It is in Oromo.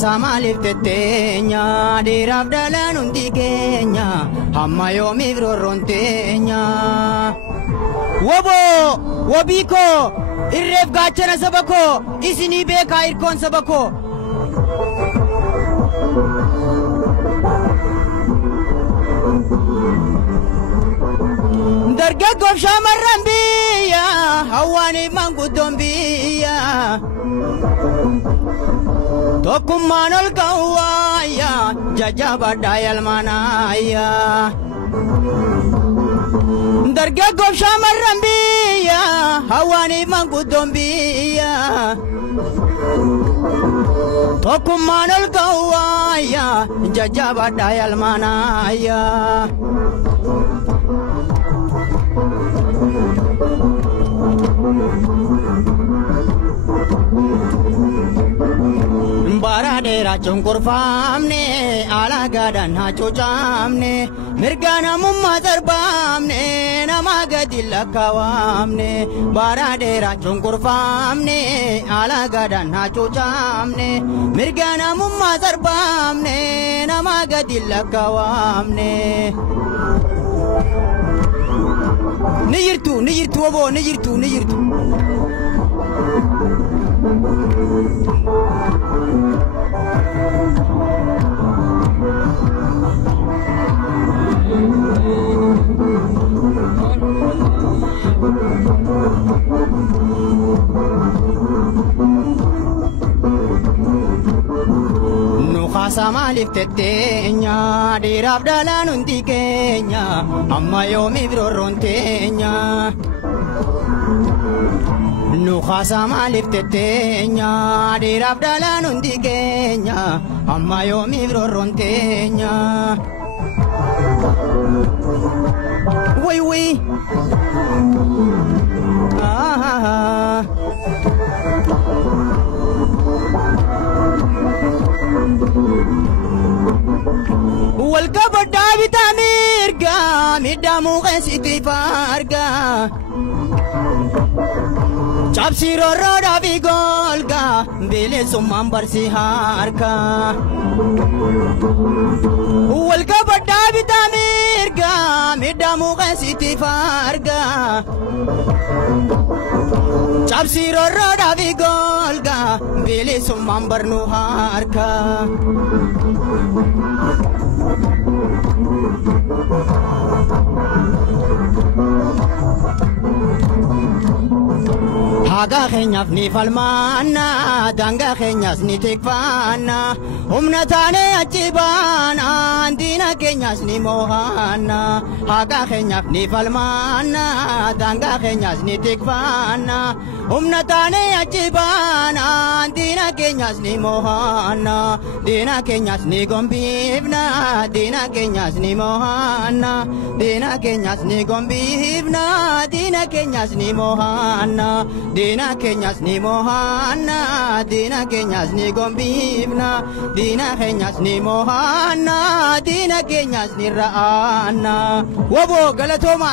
Sama liftetenya dirab dalan untikenya hamma yomi rontenya wobo wobiko irref gachana sabako isini beka irkon sabako darga gof shamarran biya hawani mangudon biya Tokum manol kawaya jajaba dayal manaya darga gof shamarran biya hawani mangudon biya Tokum manol kawaya jajaba dayal manaya Baradera chungkur famne ala gadan hacho jamne mirgana mumma zarbamne namaga dilakawamne baradera chungkur famne ala gadan hacho jamne mirgana mumma zarbamne namaga dilakawamne niyirtu abo niyirtu Sama liftetenya dirab dalan untikenya amma yomi rontenya Nuha sama liftetenya dirab dalan untikenya amma yomi rontenya Woi والكبر بتاميرجا مدامو غسيتي فارجا شابسي رودا بيغولجا بيلي سومان برسي هاركا والكبر بتاميرجا مدامو غسيتي فارجا شابسي رودا بيغولجا بيلي سومان برنو هاركا Haga kenyaf ni falmana, danga kenyas ni tikfana, umnatane achibana, andina kenyas ni mohana. Haga kenyaf ni falmana, danga kenyas ni tikfana, umnatane achibana, andina kenyas ni mohana. Dina kenyas ni gombivna, dina kenyas ni mohana. Dina kenyas ni gombivna, dina kenyas ni mohana. Dina kenyas ni mohana, dina kenyas ni gombivna, dina kenyas ni mohana, dina kenyas ni raana. Wabo galatoma.